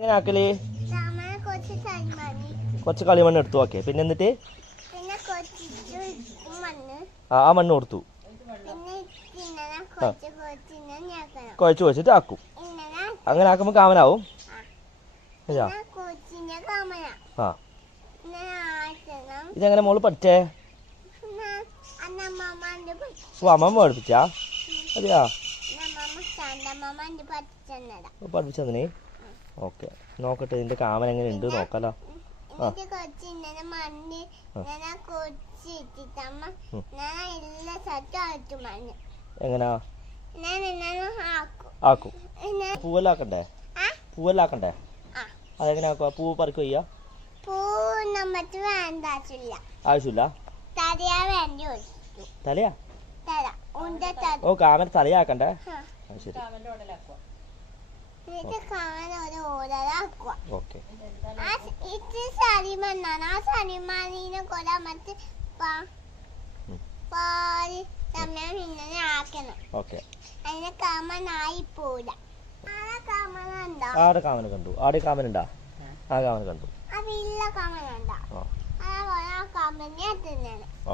എങ്ങനെ ആക്കൽ കുറച്ച് കളിമണ്ണ് എടുത്തു ഓക്കെ. പിന്നെ എന്നിട്ട്? ആ മണ്ണ് കൊടുത്തു. കുഴച്ച് കുഴച്ചിട്ട് ആക്കും. അങ്ങനെ ആക്കുമ്പോൾ കാമനാവും. ആ. ഇതെങ്ങനെ മോൾ പഠിച്ചേ? അമ്മ അന്നമ്മമാന്റെ ഓ അമ്മമ്മ പഠിപ്പിച്ചാ? അതെയാ? പഠിപ്പിച്ചതിന്? ഓക്കെ. നോക്കട്ടെ ഇതിന്റെ കാമൻ എങ്ങനെ ഉണ്ട് നോക്കാലോ. എങ്ങനാ? ആക്കും. പൂവെല്ലാക്കണ്ടേ? ആ? പൂവെല്ലാക്കണ്ടേ? ആ. അതെങ്ങനെ ആക്കുക പൂവ് പറിക്കുക ചെയ്യാ? ആവശ്യമില്ല. തലയാ വേണ്ടി തലയാ? തല. ഉണ്ട തല. ഓ കാമൻ തലയാക്കണ്ടേ? ശരി. സ- ഇത് സരിമണ്ണാണ് ആ സരിമണ്ണിനെ കൊല്ലാൻ മറ്റ്. പാൽ സമയം ഇങ്ങനെ ആക്കണം. ഓക്കെ. അതിനെ കാമനായി പോല ആടെ കാമന് കണ്ടു. ആടെ കാമനുണ്ടാ? ആ. കാമന് കണ്ടു. ആ വില്ല കാമനുണ്ടോ? ആ. കാമനെ തിന്നാണ്